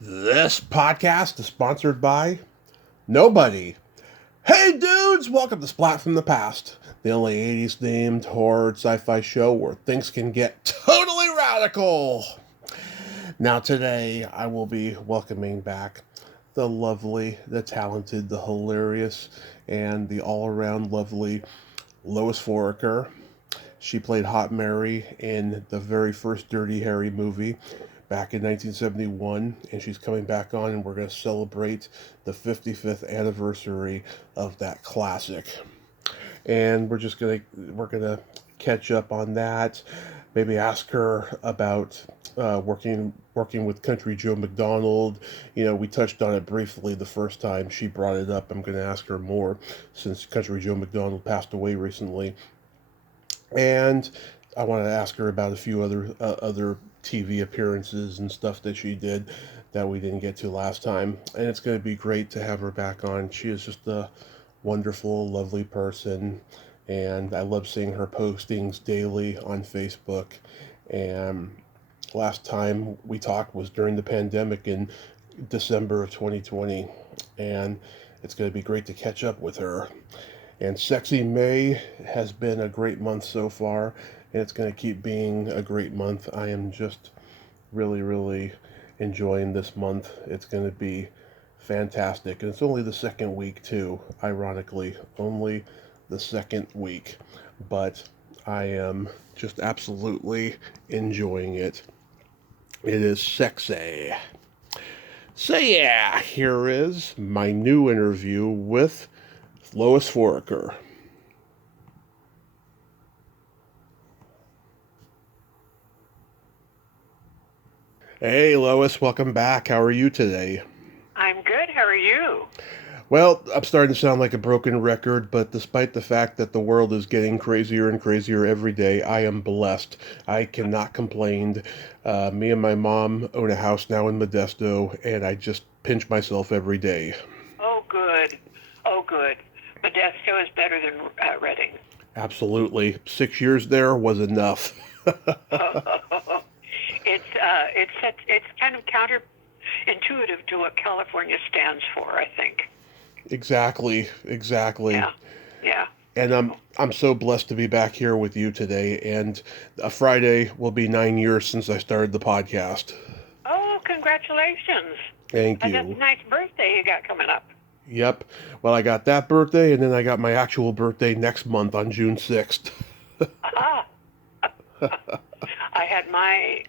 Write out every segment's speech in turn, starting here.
This podcast is sponsored by nobody. Hey dudes, welcome to Splat from the Past, the only 80s themed horror sci-fi show where things can get totally radical. Now today I will be welcoming back the lovely, the talented, the hilarious, and the all-around lovely Lois Foraker. She played Hot Mary in the very first Dirty Harry movie back in 1971, and she's coming back on, and we're going to celebrate the 55th anniversary of that classic. And we're gonna catch up on that. Maybe ask her about working with Country Joe MacDonald. You know, we touched on it briefly the first time she brought it up. I'm going to ask her more since Country Joe MacDonald passed away recently. And I want to ask her about a few other TV appearances and stuff that she did that we didn't get to last time. And it's going to be great to have her back on. She is just a wonderful, lovely person, and I love seeing her postings daily on Facebook. And last time we talked was during the pandemic in December of 2020, and it's going to be great to catch up with her. And Sexy May has been a great month so far, and it's going to keep being a great month. I am just really, really enjoying this month. It's going to be fantastic. And it's only the second week, too, ironically. Only the second week. But I am just absolutely enjoying it. It is sexy. So, yeah, here is my new interview with Lois Foraker. Hey, Lois, welcome back. How are you today? I'm good. How are you? Well, I'm starting to sound like a broken record, but despite the fact that the world is getting crazier and crazier every day, I am blessed. I cannot complain. Me and my mom own a house now in Modesto, and I just pinch myself every day. Oh, good. Oh, good. Modesto is better than Reading. Absolutely. 6 years there was enough. It's kind of counterintuitive to what California stands for, I think. Exactly, exactly. Yeah, yeah. And I'm so blessed to be back here with you today. And Friday will be 9 years since I started the podcast. Oh, congratulations! Thank That's a you. nice birthday you got coming up. Yep. Well, I got that birthday, and then I got my actual birthday next month on June 6th. Ah, I had my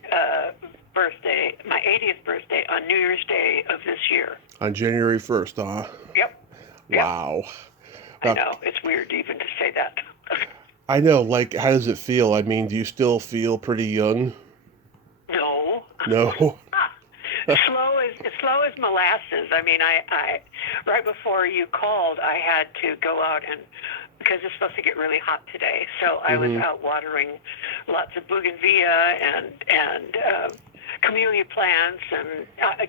birthday, my 80th birthday, on New Year's Day of this year. On January 1st, huh? Yep, yep. Wow. I Now, know it's weird even to say that. I know, like, how does it feel? I mean, do you still feel pretty young? No. No? Slow as molasses. I mean, I right before you called, I had to go out and because it's supposed to get really hot today, so I was Mm-hmm. out watering lots of bougainvillea and camellia plants and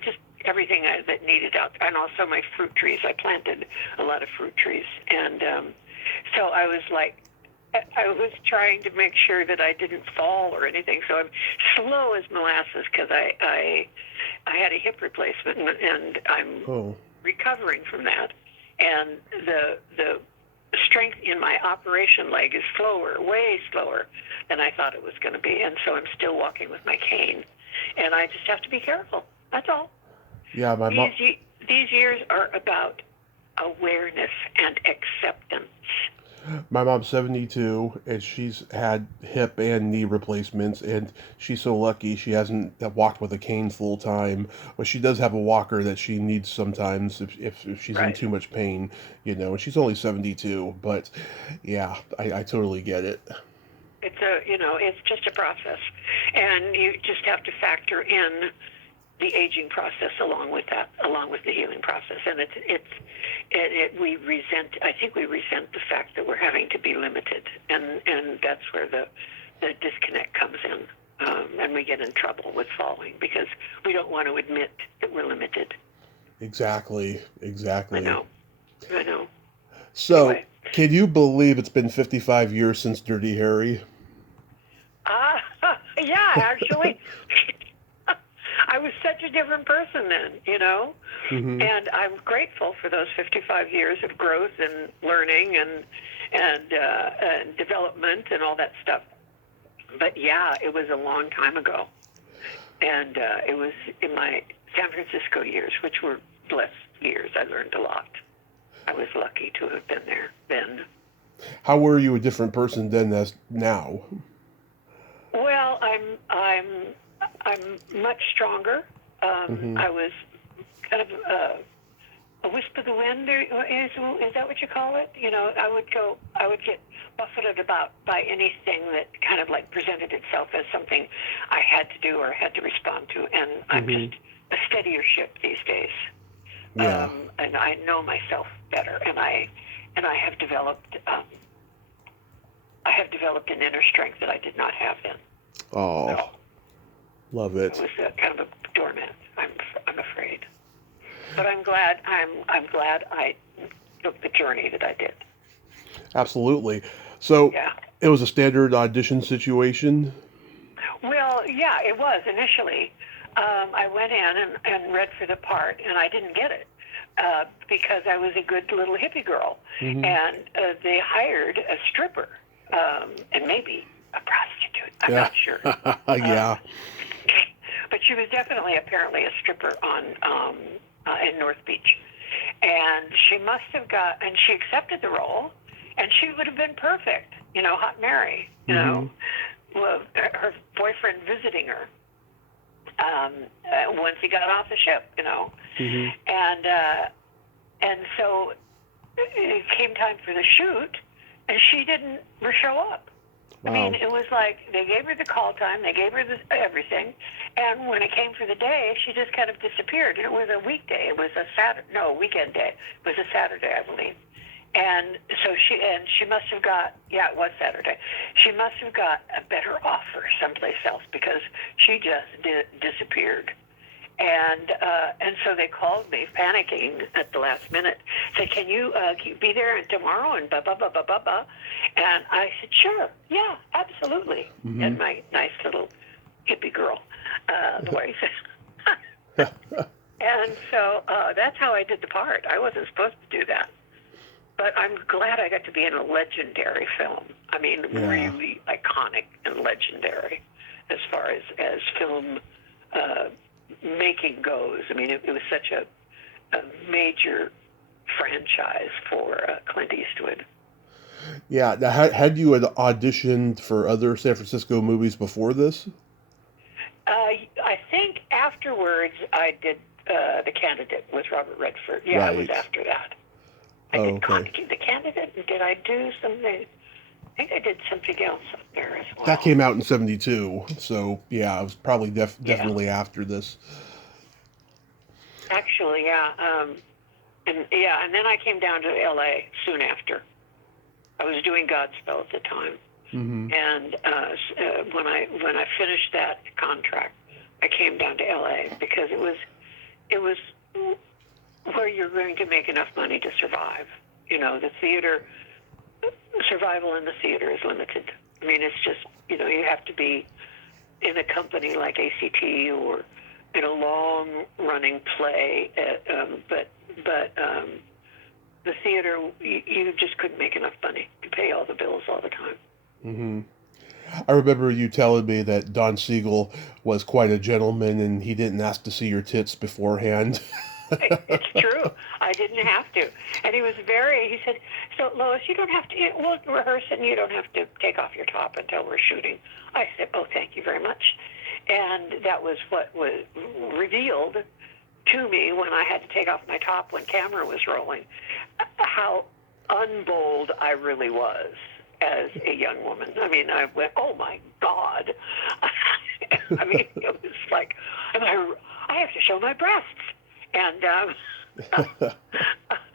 just everything that needed out, and also my fruit trees. I planted a lot of fruit trees, and so I was like I was trying to make sure that I didn't fall or anything. So I'm slow as molasses because I had a hip replacement and I'm Oh, recovering from that. And the strength in my operation leg is slower, way slower than I thought it was going to be. And so I'm still walking with my cane. And I just have to be careful. That's all. yeah, my mom. These years are about awareness and acceptance. My mom's 72, and she's had hip and knee replacements, and she's so lucky she hasn't walked with a cane full time. But she does have a walker that she needs sometimes if she's in Right. too much pain, and she's only 72, but yeah, I totally get it. It's just a process, and you just have to factor in the aging process along with that, along with the healing process. And we resent. I think we resent the fact that we're having to be limited, and that's where the disconnect comes in, and we get in trouble with falling because we don't want to admit that we're limited. Exactly, I exactly. know. I know. So, Anyway, can you believe it's been 55 years since Dirty Harry? yeah, actually. I was such a different person then, Mm-hmm. and I'm grateful for those 55 years of growth and learning and development and all that stuff. But yeah, it was a long time ago, and it was in my San Francisco years, which were blessed years. I learned a lot. I was lucky to have been there then. How were you a different person then as now? Well, I'm much stronger. Mm-hmm. I was kind of a wisp of the wind. Is that what you call it? I would get buffeted about by anything that kind of like presented itself as something I had to do or had to respond to, and I'm just a steadier ship these days. Yeah. And I know myself better, and I have developed. I have developed an inner strength that I did not have then. Oh, So love I it. was kind of a doormat. I'm afraid, but I'm glad. I'm glad I took the journey that I did. Absolutely. So Yeah. it was a standard audition situation. Well, yeah, it was initially. I went in and read for the part, and I didn't get it because I was a good little hippie girl, Mm-hmm. and they hired a stripper and maybe a prostitute. I'm Yeah. not sure. Yeah. But she was definitely, apparently, a stripper in North Beach, and she must have and she accepted the role, and she would have been perfect. Hot Mary. Well, her boyfriend visiting her once he got off the ship. Mm-hmm. And so it came time for the shoot, and she didn't show up. Wow. I mean, it was like they gave her the call time, they gave her everything, and when it came for the day, she just kind of disappeared. And it was a weekday. It was a weekend day. It was a Saturday, I believe. And so she must have got, it was Saturday. She must have got a better offer someplace else because she just disappeared. And so they called me, panicking at the last minute, said, "Can you be there tomorrow?" And blah, blah, blah, blah, blah, blah. And I said, "Sure, yeah, absolutely." Mm-hmm. And my nice little hippie girl voice. And so that's how I did the part. I wasn't supposed to do that. But I'm glad I got to be in a legendary film. I mean, really iconic and legendary as far as film making goes. I mean, it was such a major franchise for Clint Eastwood. Yeah. Now, had you auditioned for other San Francisco movies before this? I think afterwards I did The Candidate with Robert Redford. Yeah, Right. it was after that. I did The Candidate, and did I do something? I think I did something else up there as well. That came out in '72, so yeah, it was probably definitely after this. Actually, yeah. And then I came down to L.A. soon after. I was doing Godspell at the time, Mm-hmm. and when I finished that contract, I came down to L.A. because it was where you're going to make enough money to survive. The theater survival in the theater is limited. I mean, it's just you have to be in a company like ACT or in a long-running play, but the theater, you just couldn't make enough money to pay all the bills all the time. Mm-hmm. I remember you telling me that Don Siegel was quite a gentleman and he didn't ask to see your tits beforehand. It's true. I didn't have to. And he said, "So, Lois, you don't have to, we'll rehearse and you don't have to take off your top until we're shooting." I said, "Oh, thank you very much." And that was what was revealed to me when I had to take off my top when camera was rolling, how unbold I really was as a young woman. I mean, I went, "Oh my God." I mean, it was like, I have to show my breasts. And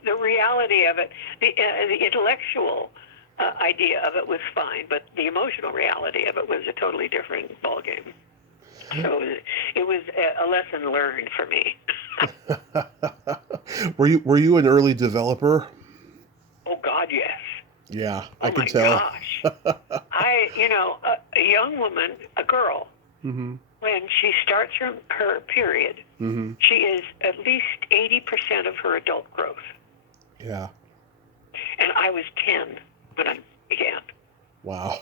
the reality of it, the intellectual idea of it was fine, but the emotional reality of it was a totally different ballgame. So it was a lesson learned for me. Were you an early developer? Oh God, yes. Yeah, Oh I my could tell. gosh. A young woman, a girl, Mm-hmm. when she starts her period, she is at least 80% of her adult growth. Yeah. And I was 10 when I began. Wow.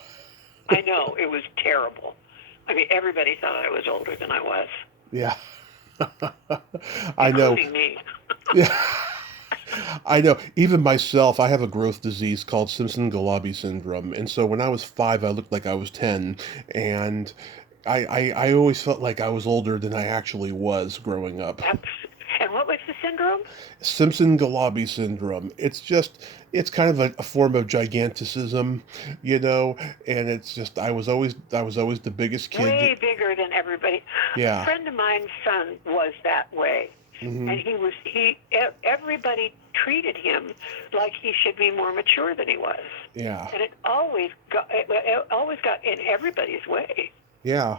I know, it was terrible. I mean, everybody thought I was older than I was. Yeah. I know. Including me. Yeah. I know. Even myself, I have a growth disease called Simpson-Galabi syndrome. And so when I was 5, I looked like I was 10. And I always felt like I was older than I actually was growing up. And what was the syndrome? Simpson-Galabi syndrome. It's kind of a form of giganticism, and it's just I was always the biggest kid. Way bigger than everybody. Yeah. A friend of mine's son was that way. Mm-hmm. And everybody treated him like he should be more mature than he was. Yeah. And it always got in everybody's way. Yeah.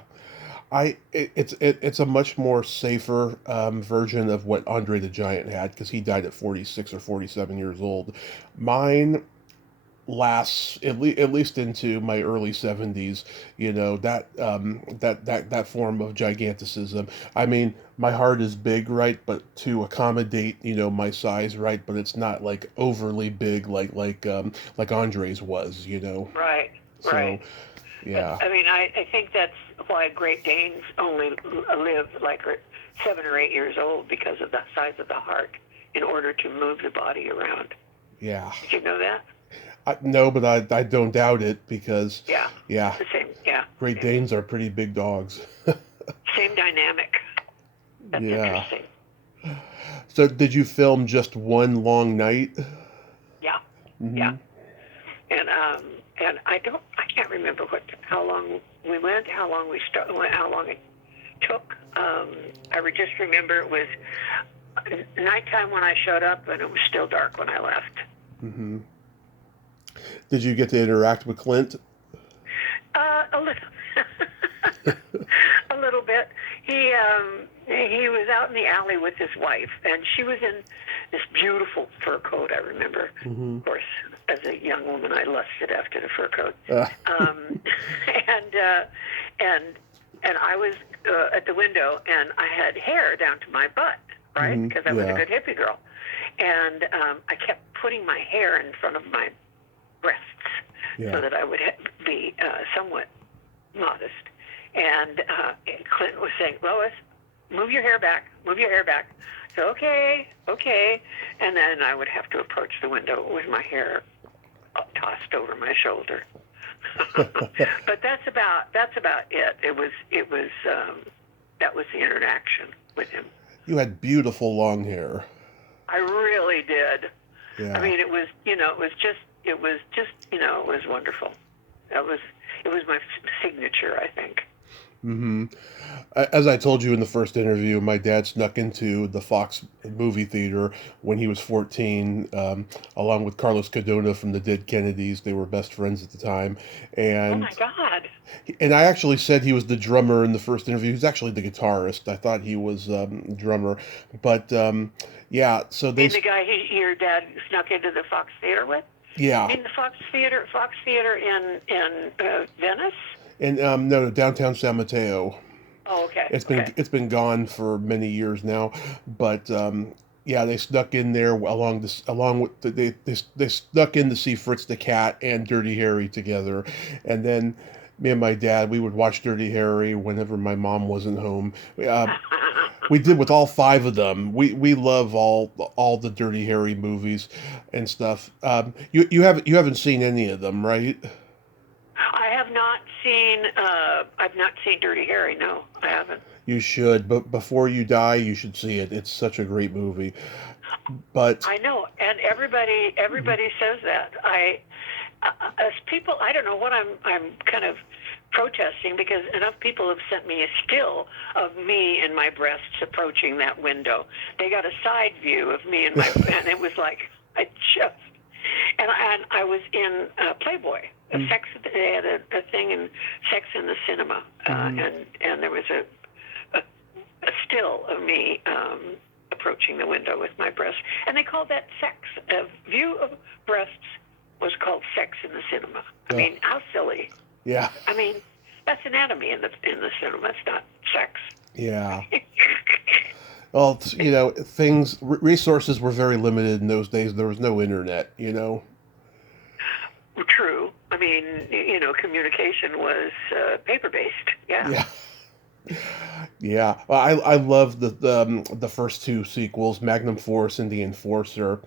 It's a much more safer version of what Andre the Giant had, because he died at 46 or 47 years old. Mine lasts at least into my early 70s. That form of giganticism. I mean, my heart is big, right, but to accommodate my size, right, but it's not like overly big like Andre's was. Right. So, right. yeah. I mean, I think that's why Great Danes only live like 7 or 8 years old, because of the size of the heart, in order to move the body around. Yeah. Did you know that? No, but I don't doubt it, because yeah. Yeah. The same. Yeah. Great Danes are pretty big dogs. Same dynamic. That's interesting. So did you film just one long night? Yeah. Mm-hmm. Yeah. And I can't remember how long we went, how long it took. I would just remember it was nighttime when I showed up, and it was still dark when I left. Mm-hmm. Did you get to interact with Clint? A little. A little bit. He was out in the alley with his wife, and she was in this beautiful fur coat, I remember. Mm-hmm. Of course, as a young woman, I lusted after the fur coat. And I was at the window, and I had hair down to my butt, right? Because I was a good hippie girl. And I kept putting my hair in front of my breasts so that I would be somewhat modest. And Clinton was saying, Lois, move your hair back, move your hair back. So, okay. And then I would have to approach the window with my hair tossed over my shoulder. But that's about it. It was that was the interaction with him. You had beautiful long hair. I really did. Yeah. I mean, it was wonderful. It was my signature, I think. Mm-hmm. As I told you in the first interview, my dad snuck into the Fox movie theater when he was 14, along with Carlos Cardona from the Dead Kennedys. They were best friends at the time. And, oh, my God. And I actually said he was the drummer in the first interview. He was actually the guitarist. I thought he was drummer. But, yeah, so they... And the guy your dad snuck into the Fox Theater with? Yeah. In the Fox Theater in Venice? And no, downtown San Mateo. Oh, okay. It's been gone for many years now, but yeah, they snuck in there they snuck in to see Fritz the Cat and Dirty Harry together, and then me and my dad, we would watch Dirty Harry whenever my mom wasn't home. We did with all 5 of them. We love all the Dirty Harry movies and stuff. You haven't seen any of them, right? I have not seen. I've not seen Dirty Harry. No, I haven't. You should, but before you die, you should see it. It's such a great movie. But I know, and everybody says that. As people, I don't know what I'm kind of protesting, because enough people have sent me a still of me and my breasts approaching that window. They got a side view of me and my, and it was like and I was in Playboy. They had a thing in Sex in the Cinema, and there was a still of me approaching the window with my breasts, and they called that sex. A view of breasts was called Sex in the Cinema. I mean, how silly! Yeah. I mean, that's anatomy in the cinema. It's not sex. Yeah. Well, resources were very limited in those days. There was no internet, True. I mean, communication was paper-based. Yeah. Yeah. Yeah, well, I love the first two sequels, Magnum Force and The Enforcer.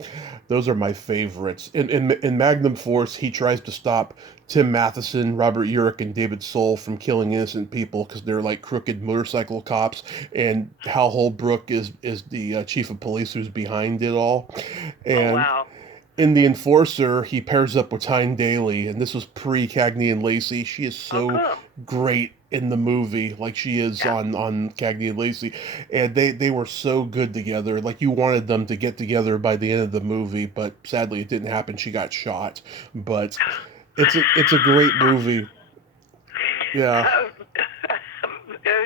Those are my favorites. In Magnum Force, he tries to stop Tim Matheson, Robert Urich, and David Soul from killing innocent people because they're like crooked motorcycle cops, and Hal Holbrook is the chief of police who's behind it all. Oh, And wow. in The Enforcer, he pairs up with Tyne Daly, and this was pre-Cagney and Lacey. She is Oh, so cool. great in the movie, like she is Yeah. on Cagney and Lacey, and they were so good together. Like you wanted them to get together by the end of the movie, but sadly it didn't happen. She got shot, but it's a great movie. Yeah,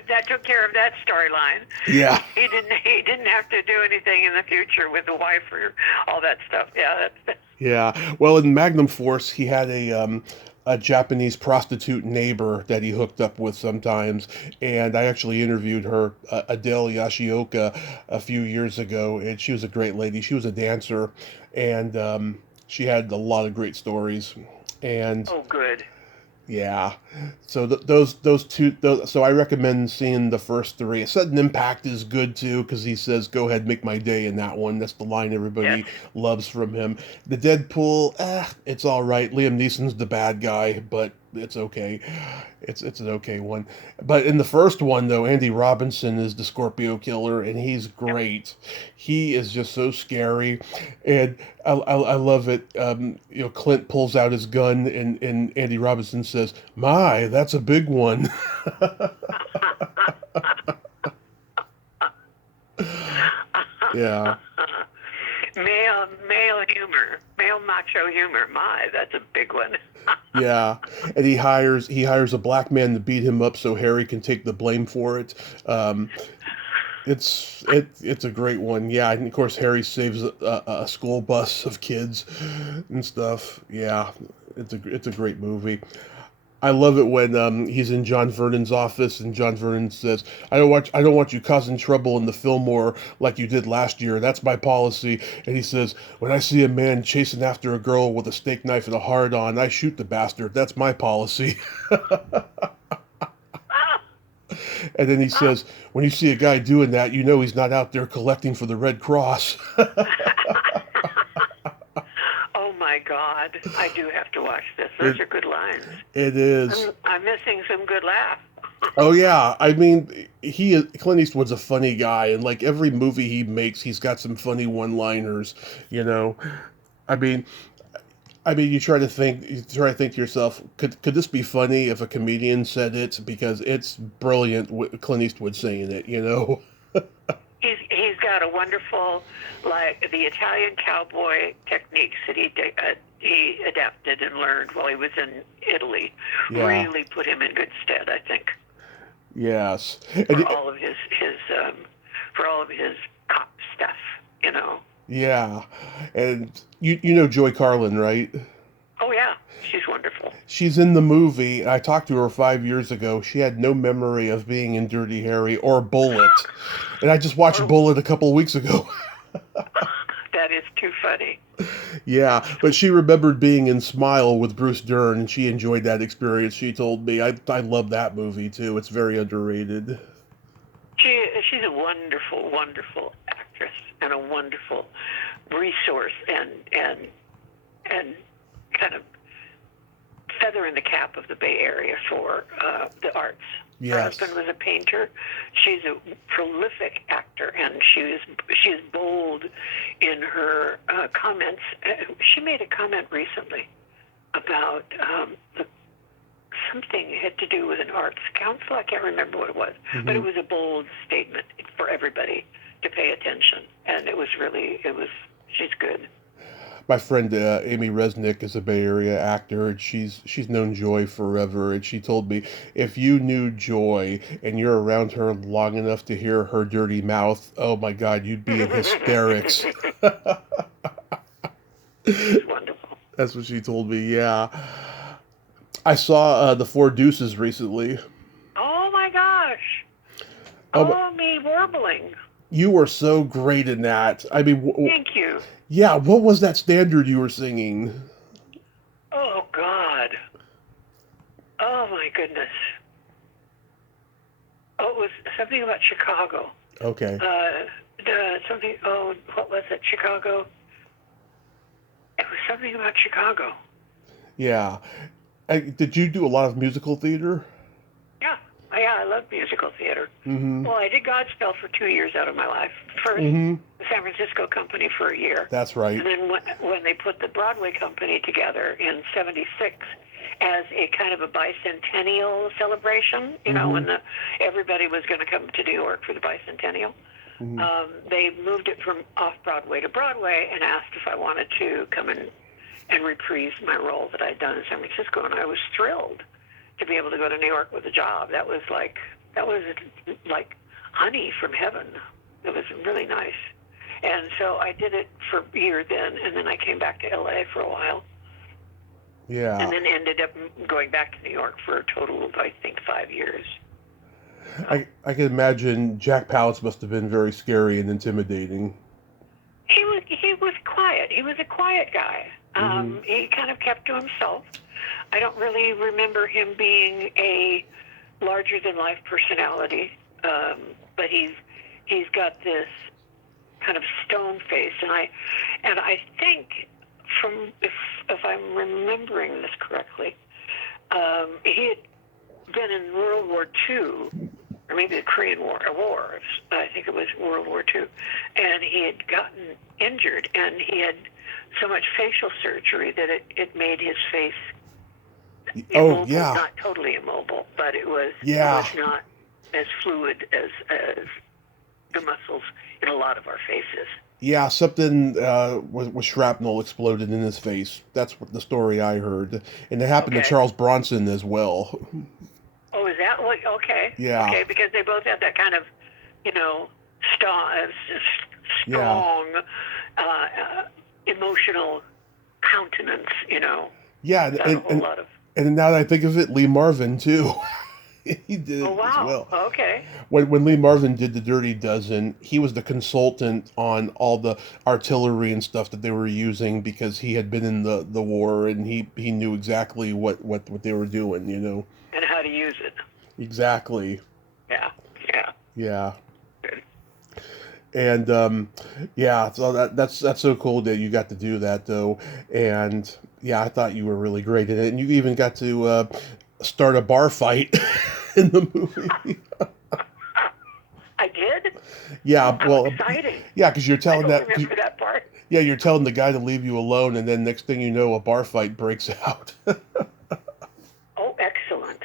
That took care of that storyline. yeah. He didn't have to do anything in the future with the wife or all that stuff. Yeah, that's Yeah. Well, in Magnum Force, he had a Japanese prostitute neighbor that he hooked up with sometimes, and I actually interviewed her, Adele Yashioka, a few years ago, and she was a great lady. She was a dancer, and she had a lot of great stories, and oh good. yeah. So those two. So I recommend seeing the first three. Sudden Impact is good too because he says, "Go ahead, make my day." In that one, that's the line Yes. everybody loves from him. The Deadpool, it's all right. Liam Neeson's the bad guy, but it's okay. It's an okay one. But in the first one though, Andy Robinson is the Scorpio killer, and he's Yep. great. He is just so scary, and I love it. Clint pulls out his gun, and Andy Robinson says, "My, that's a big one." Yeah, Male humor, male macho humor. My, that's a big one. yeah, and he hires a black man to beat him up so Harry can take the blame for it. Um, it's a great one. Yeah, and of course Harry saves a school bus of kids and stuff. Yeah, it's a great movie. I love it when he's in John Vernon's office and John Vernon says, "I don't want you causing trouble in the Fillmore like you did last year. That's my policy." And he says, "When I see a man chasing after a girl with a steak knife and a hard on, I shoot the bastard. That's my policy." And then he says, "When you see a guy doing that, you know he's not out there collecting for the Red Cross." Oh my God, I do have to watch this. Those are good lines. It is. I'm missing some good laughs. Oh yeah, I mean, Clint Eastwood's a funny guy, and like every movie he makes, he's got some funny one-liners. You know, I mean, you try to think to yourself, could this be funny if a comedian said it? Because it's brilliant, Clint Eastwood saying it. He's got a wonderful, like the Italian cowboy techniques that he adapted and learned while he was in Italy. Yeah. Really put him in good stead, I think, Yes. for all of his for all of his cop stuff. Yeah, and you know Joy Carlin, right? Oh yeah, she's wonderful. She's in the movie. I talked to her 5 years ago. She had no memory of being in Dirty Harry or Bullet. And I just watched Bullet a couple of weeks ago. That is too funny. Yeah, but she remembered being in Smile with Bruce Dern, and she enjoyed that experience. She told me, I love that movie, too. It's very underrated. She's a wonderful, wonderful actress and a wonderful resource and kind of feather in the cap of the Bay Area for the arts. Yes. Her husband was a painter. She's a prolific actor, and she is bold in her comments. She made a comment recently about something had to do with an arts council. I can't remember what it was, but it was a bold statement for everybody to pay attention, and she's good. My friend Amy Resnick is a Bay Area actor, and she's known Joy forever. And she told me, if you knew Joy and you're around her long enough to hear her dirty mouth, oh my God, you'd be in hysterics. It's wonderful. That's what she told me. Yeah, I saw the Four Deuces recently. Oh my gosh! Oh, but Oh, me warbling. you were so great in that. I mean, Thank you. yeah, what was that standard you were singing? Oh, God. Oh, my goodness. Oh, it was something about Chicago. Okay. What was it? Chicago? It was something about Chicago. Yeah. Did you do a lot of musical theater? Yeah. Yeah, I love musical theater. Mm-hmm. Well, I did Godspell for 2 years out of my life. First, Mm-hmm. the San Francisco company for a year. That's right. And then when they put the Broadway company together in '76 as a kind of a bicentennial celebration, when everybody was going to come to New York for the bicentennial, they moved it from off-Broadway to Broadway and asked if I wanted to come in and reprise my role that I'd done in San Francisco, and I was thrilled to be able to go to New York with a job. That was like honey from heaven. It was really nice. And so I did it for a year then, and then I came back to LA for a while. Yeah. And then ended up going back to New York for a total of, I think, 5 years. I can imagine Jack Palance must have been very scary and intimidating. He was quiet. He was a quiet guy. He kind of kept to himself. I don't really remember him being a larger-than-life personality, but he's got this kind of stone face, and I think if I'm remembering this correctly, he had been in World War II, or maybe the Korean War. I think it was World War II, and he had gotten injured, and he had so much facial surgery that it made his face immobile. Oh, yeah. Not totally immobile, but it was not as fluid as the muscles in a lot of our faces. Yeah, something with shrapnel exploded in his face. That's what the story I heard, and it happened to Charles Bronson as well. Oh, is that what? Okay. Yeah. Okay, because they both had that kind of, strong, emotional countenance. Yeah, and now that I think of it, Lee Marvin too. He did it as well. Okay. When Lee Marvin did the Dirty Dozen, he was the consultant on all the artillery and stuff that they were using because he had been in the war and he knew exactly what they were doing, And how to use it. Exactly. Yeah. Yeah. Good. And so that's so cool that you got to do that though. And yeah, I thought you were really great in it, and you even got to start a bar fight in the movie. I did? Yeah, well, exciting. Yeah, because you're telling I don't remember that part. Yeah, you're telling the guy to leave you alone, and then next thing you know, a bar fight breaks out. Oh, excellent.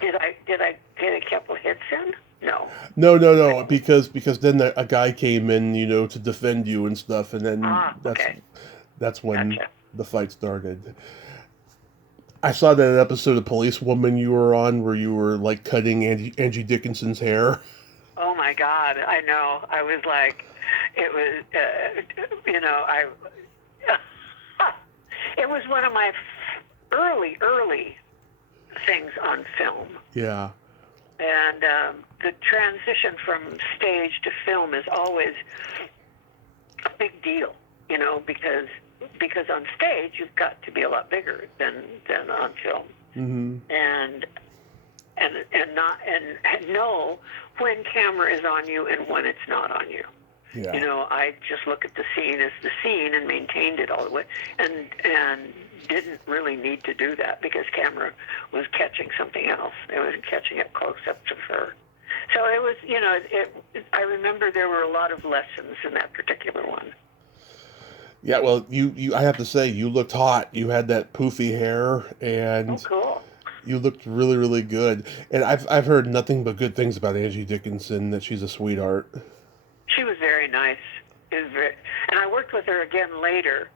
Did I get a couple hits in? No. No, because then a guy came in, to defend you and stuff, and then that's when the fight started. I saw that episode of Policewoman you were on where you were like cutting Angie Dickinson's hair. Oh my God, I know. I was like, it was, it was one of my early things on film. Yeah. And the transition from stage to film is always a big deal, because on stage you've got to be a lot bigger than on film, and know when camera is on you and when it's not on you. Yeah. I just look at the scene as the scene and maintained it all the way, and didn't really need to do that because camera was catching something else. It was catching up close up to her. So it was, I remember there were a lot of lessons in that particular one. Yeah, well, you I have to say, you looked hot. You had that poofy hair, and cool. You looked really, really good. And I've heard nothing but good things about Angie Dickinson, that she's a sweetheart. She was very nice. And I worked with her again later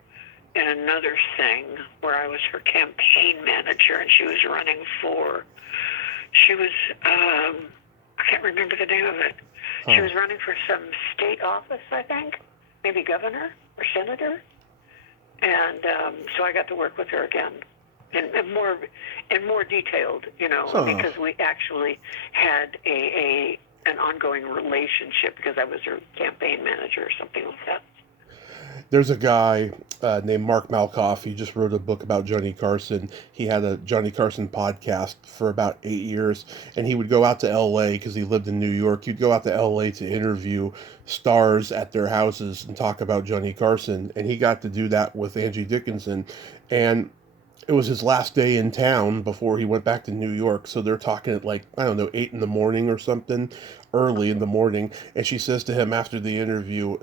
in another thing where I was her campaign manager, and she was running for, I can't remember the name of it. She was running for some state office, I think, maybe governor or senator. And so I got to work with her again, and more detailed, because we actually had a an ongoing relationship because I was her campaign manager or something like that. There's a guy named Mark Malkoff. He just wrote a book about Johnny Carson. He had a Johnny Carson podcast for about 8 years, and he would go out to L.A. because he lived in New York. He'd go out to L.A. to interview stars at their houses and talk about Johnny Carson, and he got to do that with Angie Dickinson. And it was his last day in town before he went back to New York. So they're talking at like, I don't know, 8 in the morning or something, early in the morning. And she says to him after the interview,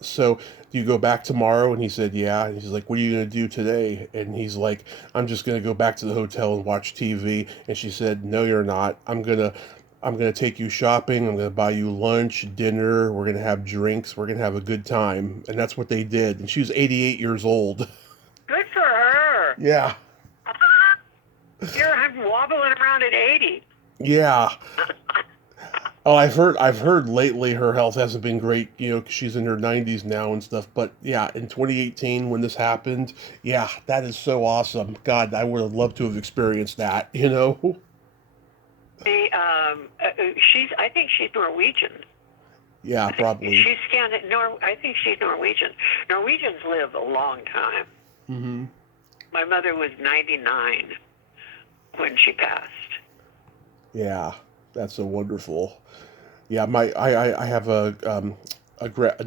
so do you go back tomorrow? And he said, yeah. And he's like, what are you going to do today? And he's like, I'm just going to go back to the hotel and watch TV. And she said, no, you're not. I'm going to take you shopping. I'm going to buy you lunch, dinner. We're going to have drinks. We're going to have a good time. And that's what they did. And she was 88 years old. Good for her. Yeah. Here I'm wobbling around at 80. Yeah. Oh, I've heard lately her health hasn't been great, you know, 'cause she's in her 90s now and stuff. But yeah, in 2018 when this happened, yeah, that is so awesome. God, I would have loved to have experienced that, you know? I think she's Norwegian. Yeah, probably. She's I think she's Norwegian. Norwegians live a long time. Mm-hmm. My mother was 99 when she passed. Yeah, that's so wonderful. Yeah, I have an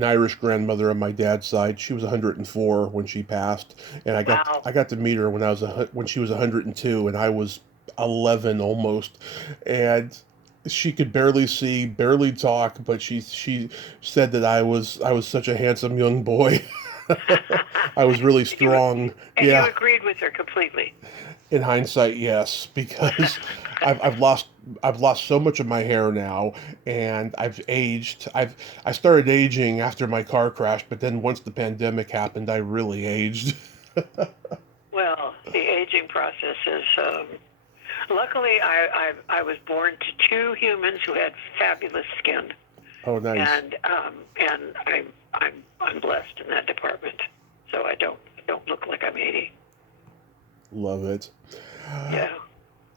Irish grandmother on my dad's side. She was 104 when she passed, and I got to meet her when she was 102, and I was 11 almost, and she could barely see, barely talk, but she said that I was such a handsome young boy. I was really strong. And yeah. You agreed with her completely. In hindsight, yes, because I've lost so much of my hair now, and I've aged. I started aging after my car crash, but then once the pandemic happened, I really aged. Well, the aging process is. Luckily, I was born to two humans who had fabulous skin. Oh, nice. And I'm blessed in that department, so I don't look like I'm 80. Love it. Yeah.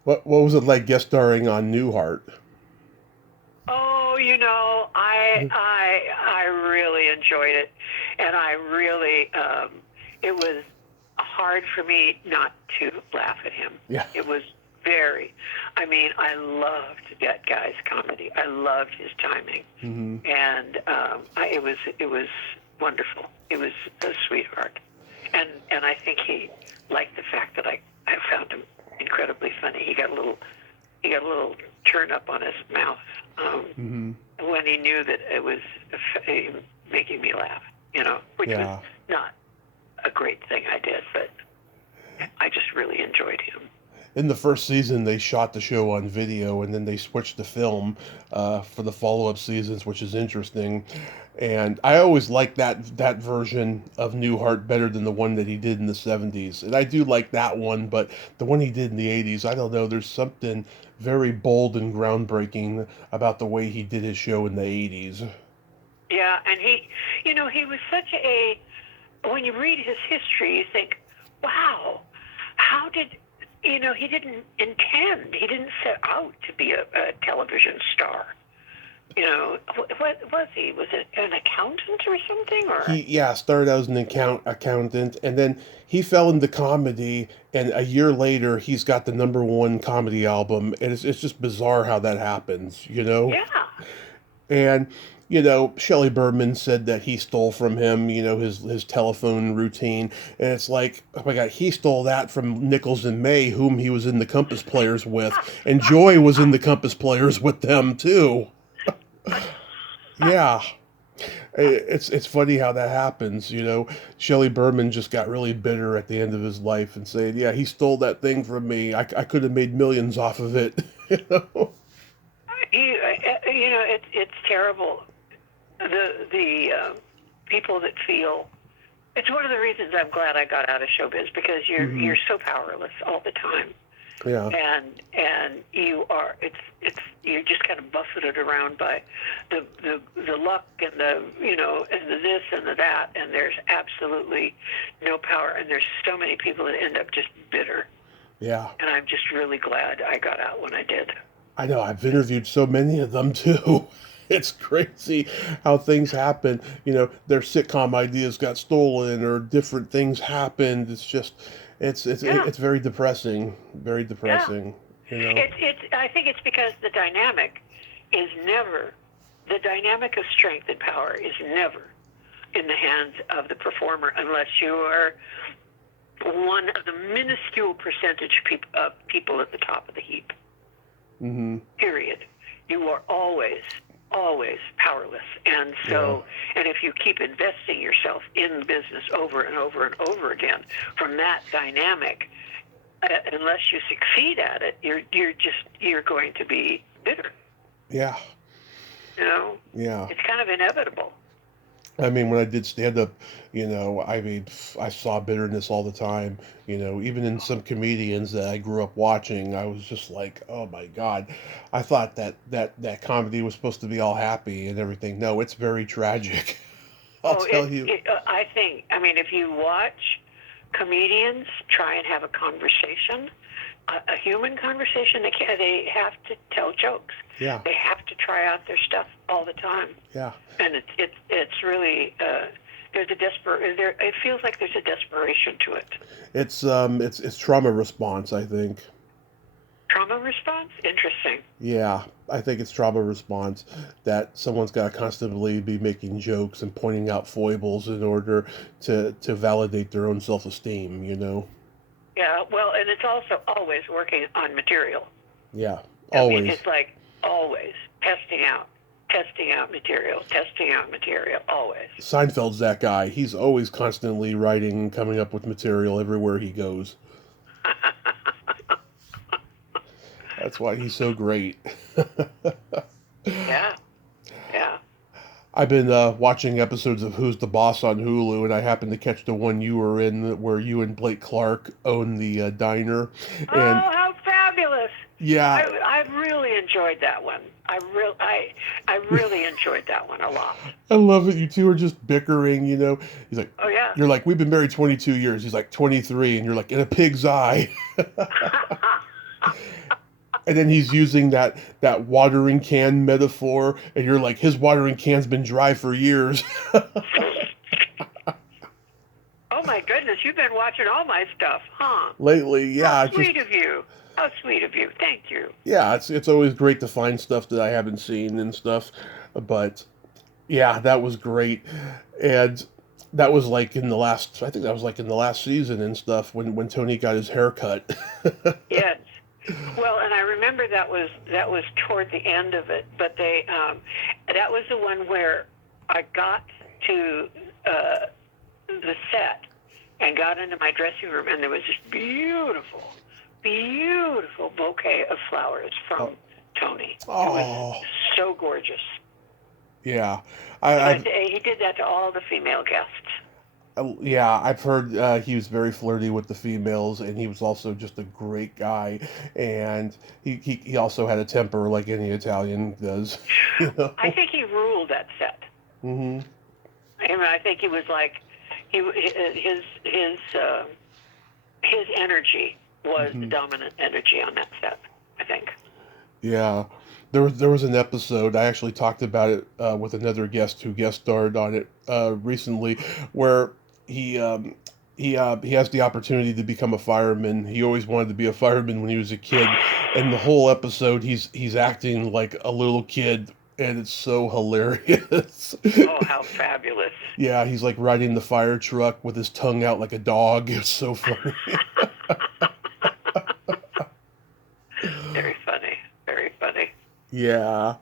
What was it like guest starring on Newhart? Oh, you know, I really enjoyed it, and I really it was hard for me not to laugh at him. Yeah. It was I loved that guy's comedy. I loved his timing, and it was wonderful. It was a sweetheart, and I think he liked the fact that I found him incredibly funny. He got a little turn up on his mouth when he knew that it was making me laugh. You know, which was not a great thing I did, but I just really enjoyed him. In the first season, they shot the show on video, and then they switched to film for the follow-up seasons, which is interesting. And I always liked that version of Newhart better than the one that he did in the 70s. And I do like that one, but the one he did in the 80s, I don't know, there's something very bold and groundbreaking about the way he did his show in the 80s. Yeah, and he was such when you read his history, you think, wow, how did... he didn't intend. He didn't set out to be a television star. You know, what was he? Was it an accountant or something? Or He started out as an accountant, and then he fell into comedy. And a year later, he's got the #1 comedy album, and it's just bizarre how that happens. You know? Yeah. And Shelley Berman said that he stole from him, his telephone routine. And it's like, oh my God, he stole that from Nichols and May, whom he was in the Compass Players with. And Joy was in the Compass Players with them, too. Yeah. It's funny how that happens, Shelley Berman just got really bitter at the end of his life and said, yeah, he stole that thing from me. I could have made millions off of it, It's terrible. The people that feel it's one of the reasons I'm glad I got out of showbiz, because you're so powerless all the time. Yeah. And you're just kind of buffeted around by the luck and the and the this and the that, and there's absolutely no power, and there's so many people that end up just bitter. Yeah. And I'm just really glad I got out when I did. I know, I've interviewed so many of them too. It's crazy how things happen. Their sitcom ideas got stolen or different things happened. It's just, Yeah, it's very depressing. Very yeah. depressing. You know. It's. I think it's because is never, the dynamic of strength and power is never in the hands of the performer unless you are one of the minuscule percentage of people at the top of the heap. Mm-hmm. Period. You are always, always powerless. And so, and if you keep investing yourself in business over and over and over again from that dynamic, unless you succeed at it, you're going to be bitter. Yeah. You know, Yeah. it's kind of inevitable. I mean, when I did stand up, I mean, I saw bitterness all the time. Even in some comedians that I grew up watching, I was just like, oh my God. I thought that comedy was supposed to be all happy and everything. No, it's very tragic. I'll Oh, tell you. I think, I mean, if you watch comedians try and have a conversation, a human conversation, they have to tell jokes. Yeah. They have to try out their stuff all the time. Yeah. And it's really there's it feels like there's a desperation to it. It's trauma response, I think. Trauma response? Interesting. Yeah, I think it's trauma response that someone's got to constantly be making jokes and pointing out foibles in order to validate their own self-esteem. Yeah, well, and it's also always working on material. Yeah, I mean, always. it's like always testing out material, always. Seinfeld's that guy. He's always constantly writing and coming up with material everywhere he goes. That's why he's so great. Yeah, yeah. I've been watching episodes of Who's the Boss on Hulu, and I happened to catch the one you were in where you and Blake Clark own the diner. Oh, And how fabulous! yeah, I really enjoyed that one. I really enjoyed that one a lot. I love it. You two are just bickering. He's like, Oh yeah. you're like, we've been married 22 years. He's like 23, and you're like, in a pig's eye. And then he's using that watering can metaphor, and you're like, his watering can's been dry for years. Oh my goodness, you've been watching all my stuff, huh? Lately, yeah. How sweet of you. How sweet of you. Thank you. Yeah, it's always great to find stuff that I haven't seen and stuff. But yeah, that was great. And that was like in the last, I think that was like in the last season and stuff when Tony got his hair cut. Yes. Well, and I remember that was toward the end of it, but that was the one where I got to the set and got into my dressing room, and there was this beautiful, beautiful bouquet of flowers from Tony. Oh. It was so gorgeous. Yeah. He did that to all the female guests. Yeah, I've heard he was very flirty with the females, and he was also just a great guy. And he also had a temper like any Italian does. I think he ruled that set. Mm-hmm. I mean, I think he was like, his energy was the dominant energy on that set, I think. Yeah. There was an episode, I actually talked about it with another guest who guest starred on it recently, where he has the opportunity to become a fireman. He always wanted to be a fireman when he was a kid, and the whole episode he's acting like a little kid, and it's so hilarious. Oh, how fabulous! Yeah, he's like riding the fire truck with his tongue out like a dog. It's so funny. Very funny. Very funny. Yeah.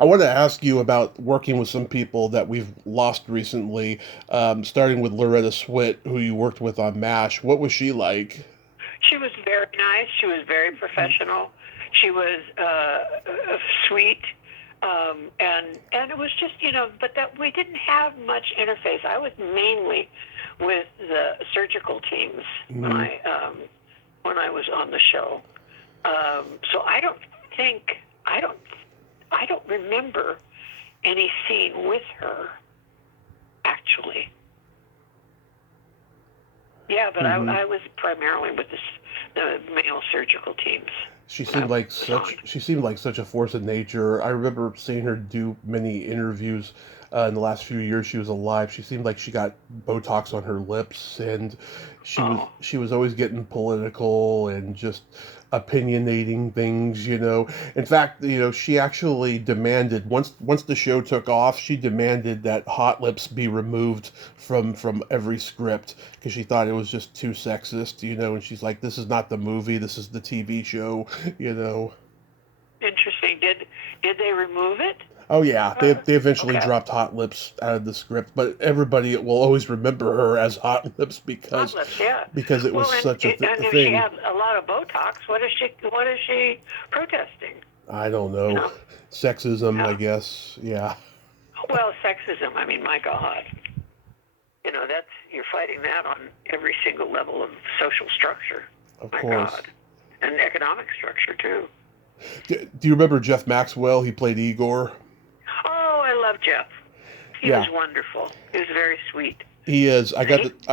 I want to ask you about working with some people that we've lost recently, starting with Loretta Swit, who you worked with on MASH. What was she like? She was very nice. She was very professional. She was sweet. And it was just, but that we didn't have much interface. I was mainly with the surgical teams when I was on the show. So I don't remember any scene with her, actually. Yeah, but I was primarily with the male surgical teams. She seemed like such a force of nature. I remember seeing her do many interviews in the last few years she was alive. She seemed like she got Botox on her lips, and Oh, she was always getting political and just opinionating things. You know, in fact, you know, she actually demanded once the show took off, she demanded that Hot Lips be removed from every script because she thought it was just too sexist. You know, and she's like, "This is not the movie. This is the TV show." You know. interesting. Did they remove it? Oh yeah, they eventually Okay. dropped Hot Lips out of the script, but everybody will always remember her as Hot Lips Hot lips, yeah. because it was Well, such and a if she thing. had a lot of Botox, what is she protesting? I don't You know, know? sexism, I Yeah. guess. Yeah, Well, sexism. I mean, my God. You know, you're fighting that on every single level of social structure. of My course. God, and economic structure too. Do you remember Jeff Maxwell? He played Igor. Oh, I love Jeff. He was Yeah, wonderful. He was very sweet. he is. See? I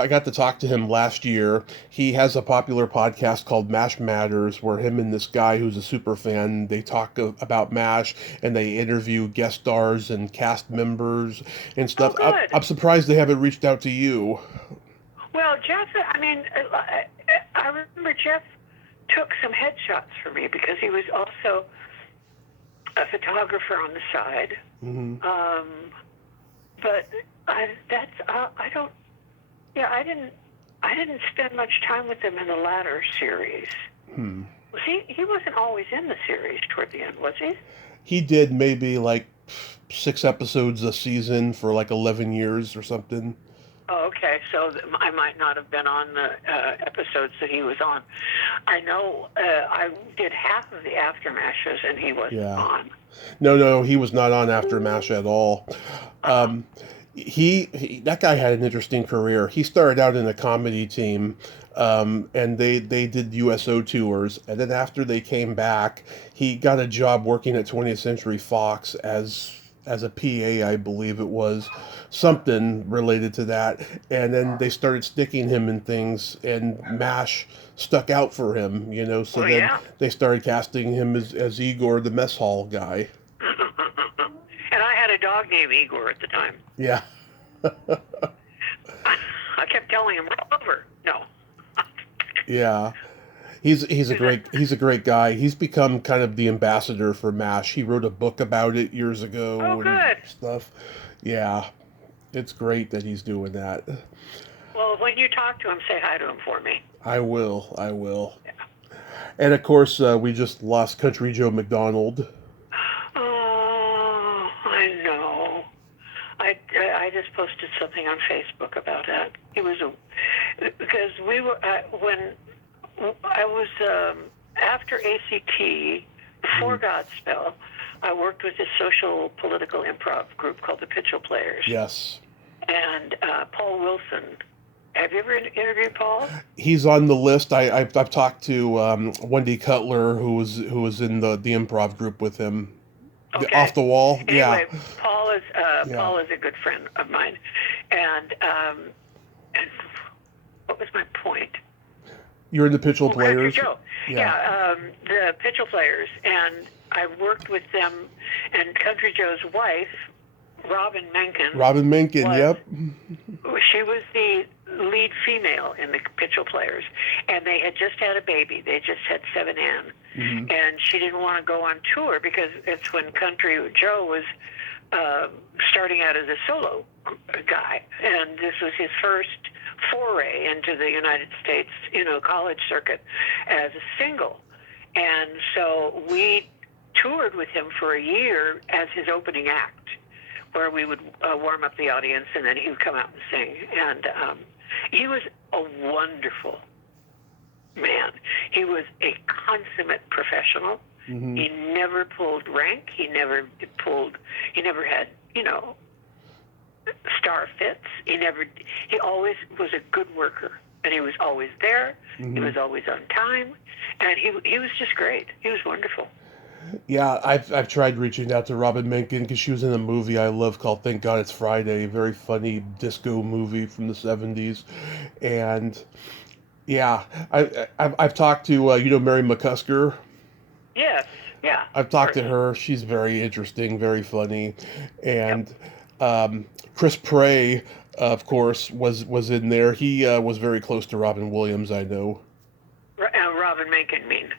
got to talk to him last year. He has a popular podcast called Mash Matters, where him and this guy who's a super fan they talk about Mash and they interview guest stars and cast members and Oh, stuff. good. I'm surprised they haven't reached out to you. Well, Jeff, I mean, I remember Jeff took some headshots for me because he was also a photographer on the side. Hmm. But I don't. Yeah, I didn't spend much time with him in the latter series. Hmm. Was he wasn't always in the series toward the end, was he? He did maybe like 6 episodes a season for like 11 years or something. Oh, okay. So I might not have been on the episodes that he was on. I know I did half of the aftermashes, and he wasn't Yeah. on. No, he was not on After MASH at all. Uh-huh. Um, that guy had an interesting career. He started out in a comedy team, and they did USO tours, and then after they came back, he got a job working at 20th Century Fox as a PA, I believe it was, something related to that, and then they started sticking him in things, and MASH stuck out for him, you know. So Well, then yeah. they started casting him as Igor, the mess hall guy. And I had a dog named Igor at the time. Yeah. I kept telling him, roll over. No. Yeah, he's a great guy. He's become kind of the ambassador for MASH. He wrote a book about it years Oh, ago and good. stuff. Yeah, it's great that he's doing that. Well, when you talk to him, say hi to him for me. I will. I will. Yeah. And of course, we just lost Country Joe MacDonald. Oh, I know. I just posted something on Facebook about that. It was because we were when I was after ACT before Godspell. I worked with a social political improv group called the Pitchell Players, Yes, and Paul Wilson. Have you ever interviewed Paul? he's on the list. I've talked to Wendy Cutler, who was in the improv group with him. Okay. Off the wall. Anyway, Yeah. Paul is Yeah. Paul is a good friend of mine, and what was my point? You're in the Pitchell Country Players. Joe. Yeah. The Pitchell Players, and I worked with them, and Country Joe's wife, Robin Mencken. Robin Mencken. was- Yep. She was the lead female in the Pitchell Players, and they had just had a baby. They just had 7N, Mhm. and she didn't want to go on tour because it's when Country Joe was starting out as a solo guy, and this was his first foray into the United States, college circuit as a single. And so we toured with him for a year as his opening act, where we would warm up the audience, and then he would come out and sing. And he was a wonderful man. He was a consummate professional. Mhm. He never pulled rank. He never had, star fits. He always was a good worker, and he was always there. Mhm. He was always on time, and he was just great. He was wonderful. Yeah, I've tried reaching out to Robin Mencken because she was in a movie I love called Thank God It's Friday, a very funny disco movie from the 70s. And yeah, I've talked to Mary McCusker. Yes. Yeah. I've talked to her. She's very interesting, very funny, and Chris Prey, of course, was in there. He was very close to Robin Williams, I know, Robin Menken, mean.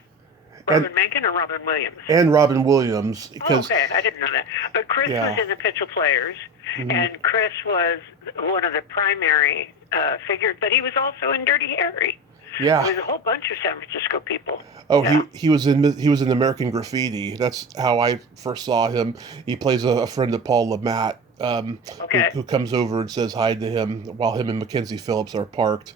and Robin Menken or Robin Williams? and Robin Williams Oh, because okay. I didn't know that. But Chris yeah, was in the Pitchell Players, mhm. and Chris was one of the primary figures, but he was also in Dirty Harry. Yeah. There was a whole bunch of San Francisco people. Oh, Yeah. he was in American Graffiti. That's how I first saw him. He plays a friend of Paul LeMat, Okay. who comes over and says hi to him while him and Mackenzie Phillips are parked.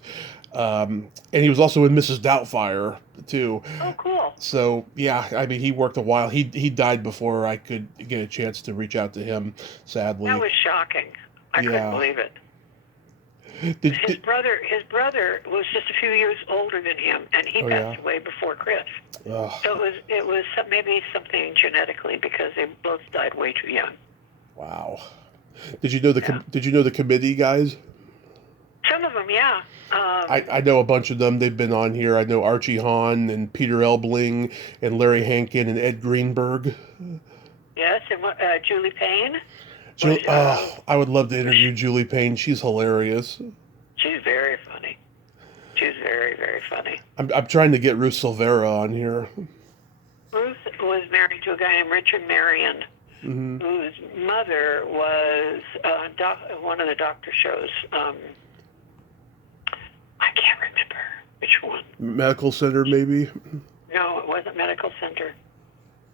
And he was also in Mrs. Doubtfire too. Oh, cool. So yeah, I mean, he worked a while. He died before I could get a chance to reach out to him. Sadly, That was shocking. I couldn't believe it. His brother was just a few years older than him, and he passed away before Chris. Ugh. So it was maybe something genetically because they both died way too young. Wow. Did you know the committee guys? Some of them, yeah. I know a bunch of them. They've been on here. I know Archie Hahn and Peter Elbling and Larry Hankin and Ed Greenberg. Yes, and Julie Payne. I would love to interview Julie Payne. She's hilarious. She's very funny. She's very, very funny. I'm trying to get Ruth Silvera on here. Ruth was married to a guy named Richard Marion, whose mother was one of the doctor shows. I can't remember which one. Medical Center, maybe? No, it wasn't Medical Center.